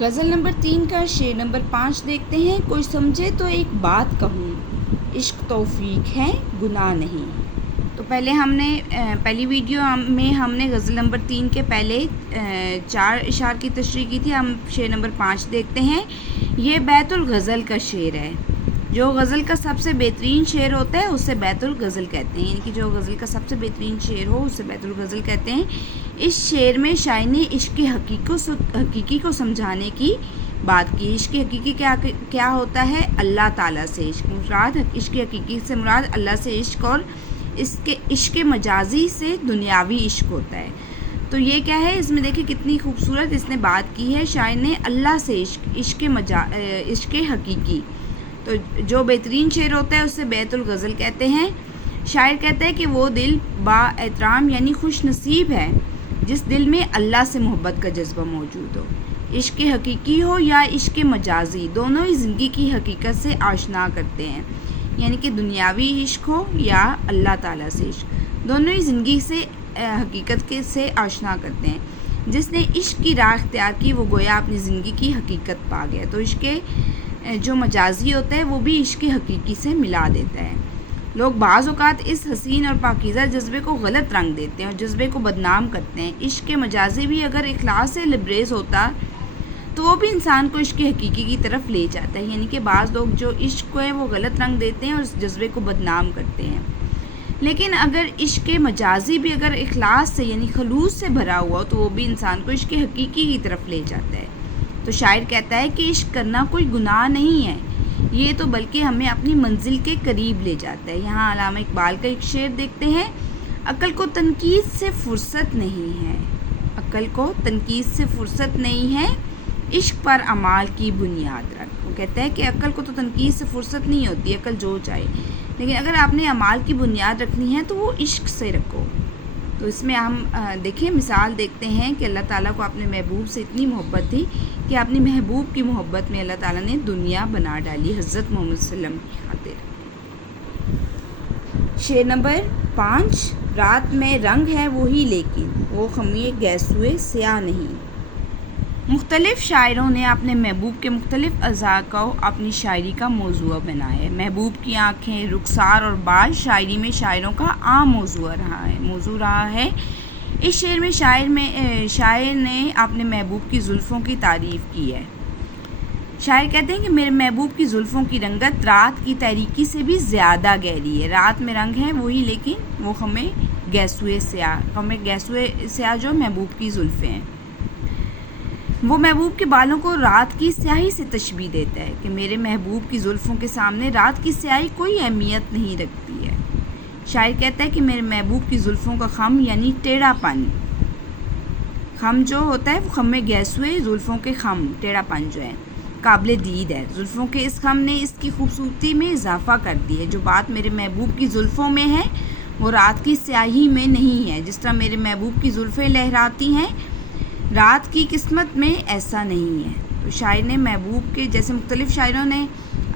غزل number 3 کا شعر number 5 دیکھتے ہیں۔ کوئی سمجھے تو ایک بات کہوں، عشق توفیق ہے گناہ نہیں۔ تو پہلی ویڈیو میں ہم نے غزل نمبر 3 کے پہلے 4 اشعار کی تشریح کی تھی۔ ہم شعر نمبر 5 دیکھتے ہیں۔ یہ بیت الغزل کا شعر ہے۔ جو غزل کا سب سے بہترین شعر ہوتا ہے اسے بیت الغزل کہتے ہیں، یعنی کہ جو غزل کا سب سے بہترین شعر ہو اسے بیت الغزل کہتے ہیں۔ اس شعر میں شاعر نے عشق حقیقی کو سمجھانے کی بات کی۔ عشق حقیقی کیا ہوتا ہے؟ اللہ تعالیٰ سے عشق حقیقی سے مراد اللہ سے عشق، اور اس کے عشق مجازی سے دنیاوی عشق ہوتا ہے۔ تو یہ کیا ہے؟ اس میں دیکھیں کتنی خوبصورت اس نے بات کی ہے شاعر نے، اللہ سے عشق حقیقی۔ تو جو بہترین شعر ہوتا ہے اسے بیت الغزل کہتے ہیں۔ شاعر کہتا ہے کہ وہ دل با احترام یعنی خوش نصیب ہے جس دل میں اللہ سے محبت کا جذبہ موجود ہو۔ عشق حقیقی ہو یا عشق مجازی، دونوں ہی زندگی کی حقیقت سے آشنا کرتے ہیں، یعنی کہ دنیاوی عشق ہو یا اللہ تعالیٰ سے عشق، دونوں ہی زندگی سے حقیقت سے آشنا کرتے ہیں۔ جس نے عشق کی راہ اختیار کی وہ گویا اپنی زندگی کی حقیقت پا گیا۔ تو عشق جو مجازی ہوتا ہے وہ بھی عشق حقیقی سے ملا دیتا ہے۔ لوگ بعض اوقات اس حسین اور پاکیزہ جذبے کو غلط رنگ دیتے ہیں اور جذبے کو بدنام کرتے ہیں۔ عشق مجازی بھی اگر اخلاص سے لبریز ہوتا تو وہ بھی انسان کو عشق حقیقی کی طرف لے جاتا ہے، یعنی کہ بعض لوگ جو عشق کو ہے وہ غلط رنگ دیتے ہیں اور اس جذبے کو بدنام کرتے ہیں۔ لیکن اگر عشق مجازی بھی اگر اخلاص سے یعنی خلوص سے بھرا ہوا تو وہ بھی انسان کو عشق حقیقی کی طرف لے جاتا ہے۔ تو شاعر کہتا ہے کہ عشق کرنا کوئی گناہ نہیں ہے، یہ تو بلکہ ہمیں اپنی منزل کے قریب لے جاتا ہے۔ یہاں علامہ اقبال کا ایک شعر دیکھتے ہیں۔ عقل کو تنقید سے فرصت نہیں ہے، عقل کو تنقید سے فرصت نہیں ہے، عشق پر اعمال کی بنیاد رکھ۔ وہ کہتا ہے کہ عقل کو تو تنقید سے فرصت نہیں ہوتی، عقل جو چاہے، لیکن اگر آپ نے اعمال کی بنیاد رکھنی ہے تو وہ عشق سے رکھو۔ تو اس میں ہم دیکھیں مثال دیکھتے ہیں کہ اللہ تعالیٰ کو اپنے محبوب سے اتنی محبت تھی کہ اپنی محبوب کی محبت میں اللہ تعالیٰ نے دنیا بنا ڈالی حضرت محمد صلی اللہ علیہ وسلم کی خاطر۔ شعر نمبر 5، رات میں رنگ ہے وہی لیکن وہ خمیے گیسوئے سیاہ نہیں۔ مختلف شاعروں نے اپنے محبوب کے مختلف اعضاء کو اپنی شاعری کا موضوع بنایا ہے۔ محبوب کی آنکھیں، رخسار اور بال شاعری میں شاعروں کا عام موضوع رہا ہے۔ اس شعر میں شاعر نے اپنے محبوب کی زلفوں کی تعریف کی ہے۔ شاعر کہتے ہیں کہ میرے محبوب کی زلفوں کی رنگت رات کی تاریکی سے بھی زیادہ گہری ہے۔ رات میں رنگ ہے وہی لیکن وہ خمِ گیسوئے سیاہ جو محبوب کی زلفیں ہیں۔ وہ محبوب کے بالوں کو رات کی سیاہی سے تشبیہ دیتا ہے کہ میرے محبوب کی زلفوں کے سامنے رات کی سیاہی کوئی اہمیت نہیں رکھتی ہے۔ شاعر کہتا ہے کہ میرے محبوب کی زلفوں کا خم یعنی ٹیڑھا پن، خم جو ہوتا ہے وہ خم گیسوئے، زلفوں کے خم ٹیڑھا پن جو ہے قابل دید ہے۔ زلفوں کے اس خم نے اس کی خوبصورتی میں اضافہ کر دی ہے۔ جو بات میرے محبوب کی زلفوں میں ہے وہ رات کی سیاہی میں نہیں ہے۔ جس طرح میرے محبوب کی زلفیں لہراتی ہیں، رات کی قسمت میں ایسا نہیں ہے۔ تو شاعر نے محبوب کے جیسے مختلف شاعروں نے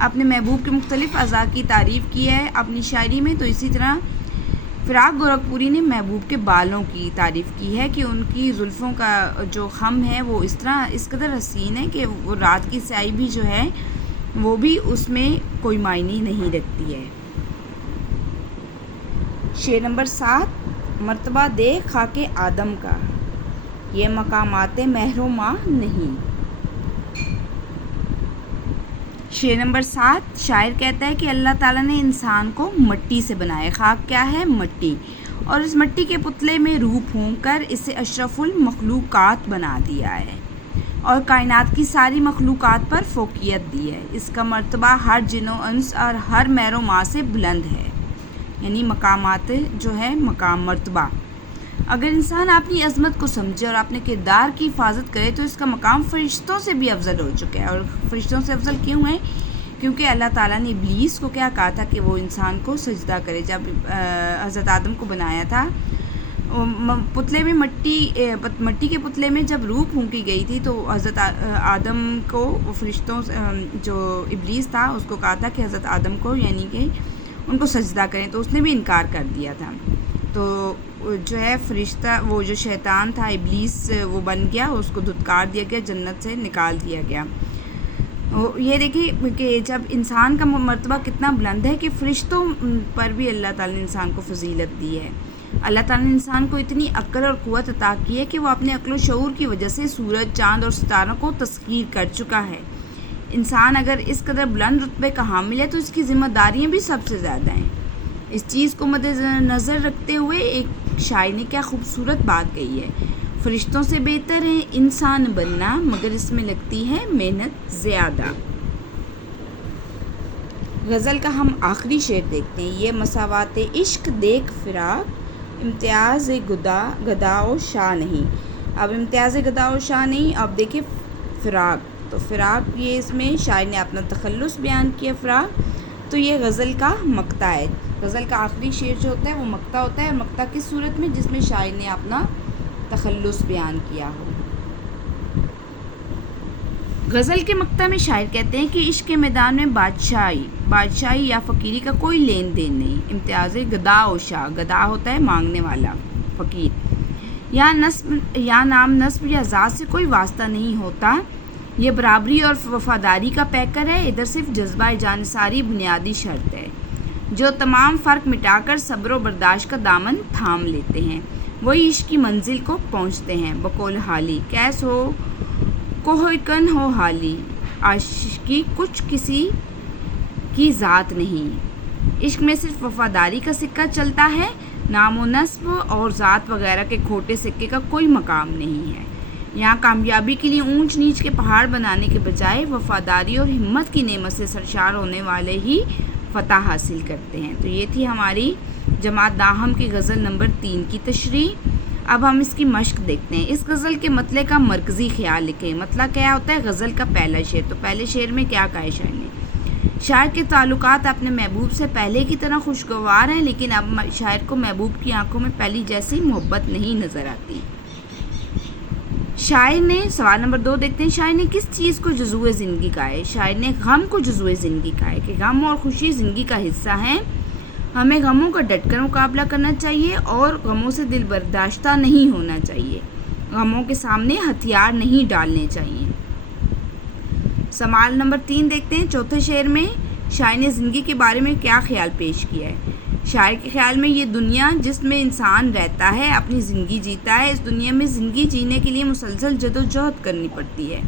اپنے محبوب کے مختلف اعضاء کی تعریف کی ہے اپنی شاعری میں، تو اسی طرح فراق گورکھپوری نے محبوب کے بالوں کی تعریف کی ہے کہ ان کی زلفوں کا جو خم ہے وہ اس قدر حسین ہے کہ وہ رات کی سیاہی بھی جو ہے وہ بھی اس میں کوئی معنی نہیں رکھتی ہے۔ شعر نمبر 7، مرتبہ دے خاک آدم کا یہ مقامات مہر و ماہ نہیں۔ شعر نمبر 7، شاعر کہتا ہے کہ اللہ تعالیٰ نے انسان کو مٹی سے بنایا۔ خاک کیا ہے؟ مٹی، اور اس مٹی کے پتلے میں روح پھونک کر اسے اشرف المخلوقات بنا دیا ہے اور کائنات کی ساری مخلوقات پر فوقیت دی ہے۔ اس کا مرتبہ ہر جن و انس اور ہر مہر و ماہ سے بلند ہے، یعنی مقامات جو ہے مقام مرتبہ۔ اگر انسان اپنی عظمت کو سمجھے اور اپنے کردار کی حفاظت کرے تو اس کا مقام فرشتوں سے بھی افضل ہو چکا ہے۔ اور فرشتوں سے افضل کیوں ہے؟ کیونکہ اللہ تعالیٰ نے ابلیس کو کیا کہا تھا کہ وہ انسان کو سجدہ کرے۔ جب حضرت آدم کو بنایا تھا پتلے میں مٹی کے پتلے میں جب روح پھونکی گئی تھی تو حضرت آدم کو فرشتوں جو ابلیس تھا اس کو کہا تھا کہ حضرت آدم کو یعنی کہ ان کو سجدہ کریں، تو اس نے بھی انکار کر دیا تھا۔ تو جو ہے فرشتہ، وہ جو شیطان تھا ابلیس، وہ بن گیا، اس کو دھتکار دیا گیا، جنت سے نکال دیا گیا۔ یہ دیکھیں کہ جب انسان کا مرتبہ کتنا بلند ہے کہ فرشتوں پر بھی اللہ تعالیٰ نے انسان کو فضیلت دی ہے۔ اللہ تعالیٰ نے انسان کو اتنی عقل اور قوت عطا کی ہے کہ وہ اپنے عقل و شعور کی وجہ سے سورج، چاند اور ستاروں کو تسخیر کر چکا ہے۔ انسان اگر اس قدر بلند رتبے کا حامل ہے تو اس کی ذمہ داریاں بھی سب سے زیادہ ہیں۔ اس چیز کو مد نظر رکھتے ہوئے ایک شاعر نے کیا خوبصورت بات کہی ہے: فرشتوں سے بہتر ہے انسان بننا، مگر اس میں لگتی ہے محنت زیادہ۔ غزل کا ہم آخری شعر دیکھتے ہیں: یہ مساوات عشق دیکھ فراق، امتیاز گدا و شاہ نہیں۔ اب امتیاز گدا و شاہ نہیں، اب دیکھیں فراق، تو فراق یہ اس میں شاعر نے اپنا تخلص بیان کیا فراق، تو یہ غزل کا مقطع ہے۔ غزل کا آخری شعر جو ہوتا ہے وہ مقطع ہوتا ہے، اور مقطع کس صورت میں؟ جس میں شاعر نے اپنا تخلص بیان کیا ہو۔ غزل کے مقطع میں شاعر کہتے ہیں کہ عشق کے میدان میں بادشاہی یا فقیری کا کوئی لین دین نہیں۔ امتیاز گدا و شاہ، گدا ہوتا ہے مانگنے والا، فقیر، یا نام نسب یا ذات سے کوئی واسطہ نہیں ہوتا۔ یہ برابری اور وفاداری کا پیکر ہے، ادھر صرف جذبہ جانثاری بنیادی شرط ہے۔ جو تمام فرق مٹا کر صبر و برداشت کا دامن تھام لیتے ہیں، وہی عشق کی منزل کو پہنچتے ہیں۔ بقول حالی کیس ہو کوہ کن ہو حالی، عاشقی کچھ کسی کی ذات نہیں۔ عشق میں صرف وفاداری کا سکہ چلتا ہے، نام و نسب اور ذات وغیرہ کے کھوٹے سکے کا کوئی مقام نہیں ہے۔ یہاں کامیابی کے لیے اونچ نیچ کے پہاڑ بنانے کے بجائے وفاداری اور ہمت کی نعمت سے سرشار ہونے والے ہی فتح حاصل کرتے ہیں۔ تو یہ تھی ہماری جماعت داہم کی غزل نمبر 3 کی تشریح۔ اب ہم اس کی مشق دیکھتے ہیں۔ اس غزل کے مطلع کا مرکزی خیال لکھیں۔ مطلع کیا ہوتا ہے؟ غزل کا پہلا شعر۔ تو پہلے شعر میں کیا کہا ہے شاعر نے؟ شاعر کے تعلقات اپنے محبوب سے پہلے کی طرح خوشگوار ہیں، لیکن اب شاعر کو محبوب کی آنکھوں میں پہلی جیسی محبت نہیں نظر آتی۔ شاعر نے، سوال نمبر 2 دیکھتے ہیں، شاعر نے کس چیز کو جزوء زندگی کہا ہے؟ شاعر نے غم کو جزوء زندگی کہا ہے کہ غم اور خوشی زندگی کا حصہ ہیں، ہمیں غموں کا ڈٹ کر مقابلہ کرنا چاہیے اور غموں سے دل برداشتہ نہیں ہونا چاہیے، غموں کے سامنے ہتھیار نہیں ڈالنے چاہیے۔ سوال نمبر 3 دیکھتے ہیں، چوتھے شعر میں شاعر نے زندگی کے بارے میں کیا خیال پیش کیا ہے؟ شاعر کے خیال میں یہ دنیا جس میں انسان رہتا ہے، اپنی زندگی جیتا ہے، اس دنیا میں زندگی جینے کے لیے مسلسل جدوجہد کرنی پڑتی ہے۔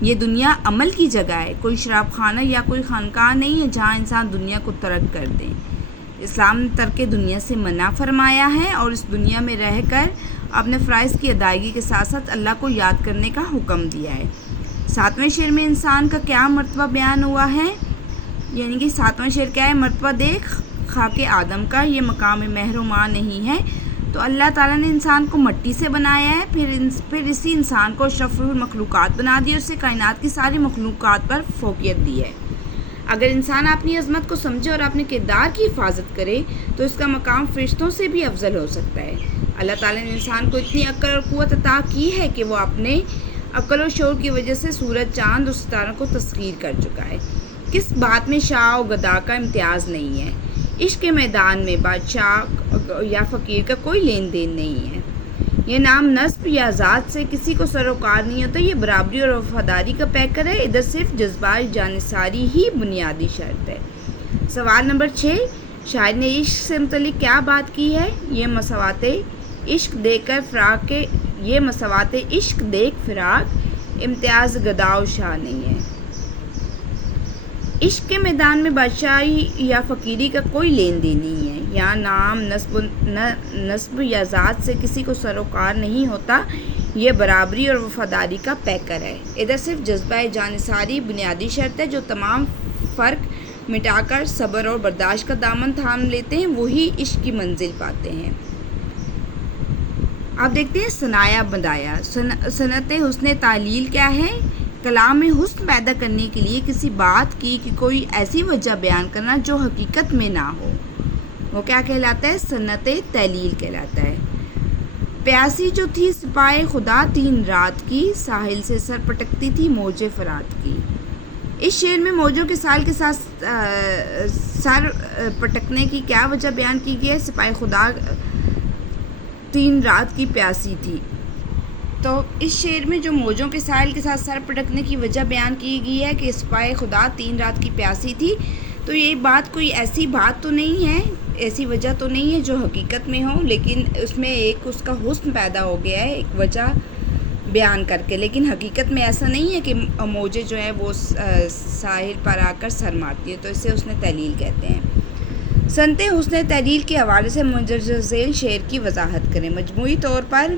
یہ دنیا عمل کی جگہ ہے، کوئی شراب خانہ یا کوئی خانقاہ نہیں ہے جہاں انسان دنیا کو ترک کر دے۔ اسلام نے ترک دنیا سے منع فرمایا ہے اور اس دنیا میں رہ کر اپنے فرائض کی ادائیگی کے ساتھ ساتھ اللہ کو یاد کرنے کا حکم دیا ہے۔ 7ویں شعر میں انسان کا کیا مرتبہ بیان ہوا ہے؟ یعنی کہ 7واں شعر کیا ہے؟ مرتبہ دیکھ خاک آدم کا، یہ مقام محروماں نہیں ہے۔ تو اللہ تعالیٰ نے انسان کو مٹی سے بنایا ہے، پھر اسی انسان کو اشرف المخلوقات بنا دیا، اس سے کائنات کی ساری مخلوقات پر فوقیت دی ہے۔ اگر انسان اپنی عظمت کو سمجھے اور اپنے کردار کی حفاظت کرے تو اس کا مقام فرشتوں سے بھی افضل ہو سکتا ہے۔ اللہ تعالیٰ نے انسان کو اتنی عقل اور قوت عطا کی ہے کہ وہ اپنے عقل و شعور کی وجہ سے سورج، چاند اور ستاروں کو تسخیر کر چکا ہے۔ کس بات میں شاہ و گدا کا امتیاز نہیں ہے؟ عشق کے میدان میں بادشاہ یا فقیر کا کوئی لین دین نہیں ہے۔ یہ نام نسب یا ذات سے کسی کو سروکار نہیں ہوتا، یہ برابری اور وفاداری کا پیکر ہے، ادھر صرف جذبہ جانثاری ہی بنیادی شرط ہے۔ سوال نمبر 6، شاعر نے عشق سے متعلق کیا بات کی ہے؟ یہ مساوات عشق دیکھ فراق، امتیاز گدا و شاہ نہیں ہے۔ عشق کے میدان میں بادشاہی یا فقیری کا کوئی لین دین نہیں ہے، یہاں نام نسب یا ذات سے کسی کو سروکار نہیں ہوتا، یہ برابری اور وفاداری کا پیکر ہے، ادھر صرف جذبہ جانثاری بنیادی شرط ہے۔ جو تمام فرق مٹا کر صبر اور برداشت کا دامن تھام لیتے ہیں، وہی عشق کی منزل پاتے ہیں۔ اب دیکھتے ہیں ثنایا مدایا۔ صنعت حسن تعلیل کیا ہے؟ کلام میں حسن پیدا کرنے کے لیے کسی بات کی کوئی ایسی وجہ بیان کرنا جو حقیقت میں نہ ہو، وہ کیا کہلاتا ہے؟ صنعت تعلیل کہلاتا ہے۔ پیاسی جو تھی سپاہ خدا 3 رات کی، ساحل سے سر پٹکتی تھی موج فرات کی۔ اس شعر میں موجوں کے سال کے ساتھ سر پٹکنے کی کیا وجہ بیان کی گئی ہے؟ سپاہ خدا 3 رات کی پیاسی تھی۔ تو اس شعر میں جو موجوں کے ساحل کے ساتھ سر پٹکنے کی وجہ بیان کی گئی ہے کہ سپاہ خدا 3 رات کی پیاسی تھی، تو یہ بات کوئی ایسی بات تو نہیں ہے، ایسی وجہ تو نہیں ہے جو حقیقت میں ہو، لیکن اس میں ایک اس کا حسن پیدا ہو گیا ہے ایک وجہ بیان کر کے، لیکن حقیقت میں ایسا نہیں ہے کہ موجیں جو ہیں وہ ساحل پر آ کر سر مارتی ہیں، تو اسے حسن تحلیل کہتے ہیں۔ صنعت حسن تحلیل کے حوالے سے مندرجہ ذیل شعر کی وضاحت کریں۔ مجموعی طور پر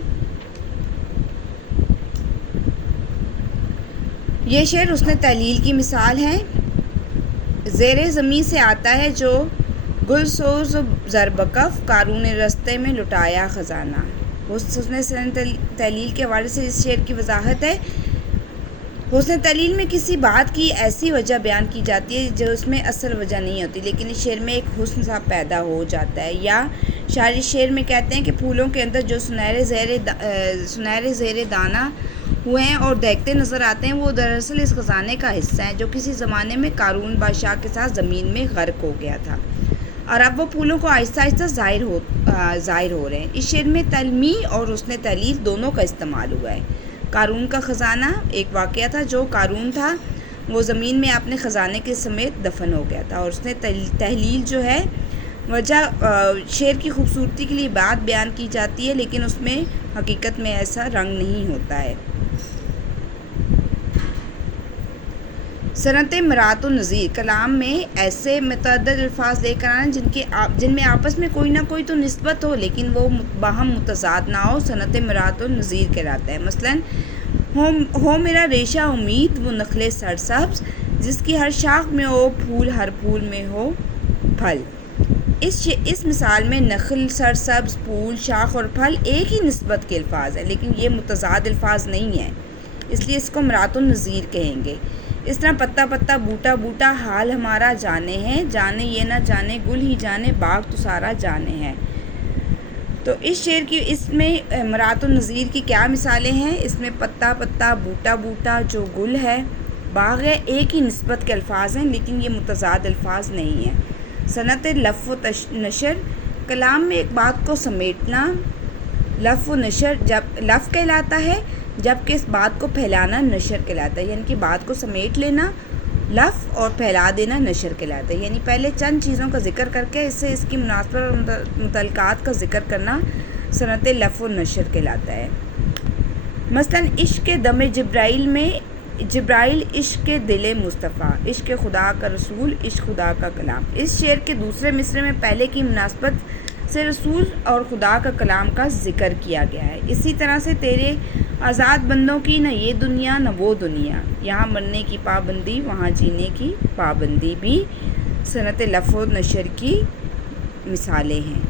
یہ شعر حسن تحلیل کی مثال ہے۔ زیر زمیں سے آتا ہے جو گل سوز و زربکف، قارون رستے میں لٹایا خزانہ۔ حسن تحلیل کے حوالے سے اس شعر کی وضاحت ہے۔ حسن تحلیل میں کسی بات کی ایسی وجہ بیان کی جاتی ہے جو اس میں اصل وجہ نہیں ہوتی، لیکن اس شعر میں ایک حسن سا پیدا ہو جاتا ہے۔ یا شاعر اس شعر میں کہتے ہیں کہ پھولوں کے اندر جو سنہرے زیر دانہ ہوئے ہیں اور دیکھتے نظر آتے ہیں، وہ دراصل اس خزانے کا حصہ ہیں جو کسی زمانے میں قارون بادشاہ کے ساتھ زمین میں غرق ہو گیا تھا، اور اب وہ پھولوں کو آہستہ آہستہ ظاہر ہو رہے ہیں۔ اس شعر میں تلمیح اور حسن تحلیل دونوں کا استعمال ہوا ہے۔ قارون کا خزانہ ایک واقعہ تھا، جو قارون تھا وہ زمین میں اپنے خزانے کے سمیت دفن ہو گیا تھا، اور اس نے تحلیل جو ہے وجہ شعر کی خوبصورتی کے لیے بات بیان کی جاتی ہے، لیکن اس میں حقیقت میں ایسا رنگ نہیں ہوتا ہے۔ صنعت مرات النظیر کلام میں ایسے متعدد الفاظ لے کر آنا جن میں آپس میں کوئی نہ کوئی تو نسبت ہو لیکن وہ باہم متضاد نہ ہو، صنعت مرات النظیر کہلاتا ہے۔ مثلاً ہو میرا ریشہ امید وہ نخل سرسبز، جس کی ہر شاخ میں ہو پھول، ہر پھول میں ہو پھل۔ اس مثال میں نخل، سرسبز، پھول، شاخ اور پھل ایک ہی نسبت کے الفاظ ہیں، لیکن یہ متضاد الفاظ نہیں ہیں، اس لیے اس کو مرات النظیر کہیں گے۔ اس طرح پتا پتا، بوٹا بوٹا، حال ہمارا جانے ہیں، جانے یہ نہ جانے، گل ہی جانے، باغ تو سارا جانے ہیں۔ تو اس شعر کی اس میں مرات النظیر کی کیا مثالیں ہیں؟ اس میں پتا پتا، بوٹا بوٹا، جو گل ہے، باغ ہے، ایک ہی نسبت کے الفاظ ہیں، لیکن یہ متضاد الفاظ نہیں ہیں۔ صنعت لف و نشر کلام میں ایک بات کو سمیٹنا لف و نشر لف کہلاتا ہے، جبکہ اس بات کو پھیلانا نشر کہلاتا ہے، یعنی کہ بات کو سمیٹ لینا لف اور پھیلا دینا نشر کہلاتا ہے۔ یعنی پہلے چند چیزوں کا ذکر کر کے اس کی مناسبت اور متعلقات کا ذکر کرنا صنعت لف و نشر کہلاتا ہے۔ مثلاً عشق کے دم جبرائیل میں جبرائیل عشق کے دل مصطفیٰ، عشق خدا کا رسول، عشق خدا کا کلام۔ اس شعر کے دوسرے مصرعے میں پہلے کی مناسبت سے رسول اور خدا کا کلام کا ذکر کیا گیا ہے۔ اسی طرح سے تیرے آزاد بندوں کی نہ یہ دنیا نہ وہ دنیا، یہاں مرنے کی پابندی وہاں جینے کی پابندی بھی صنعت لف و نشر کی مثالیں ہیں۔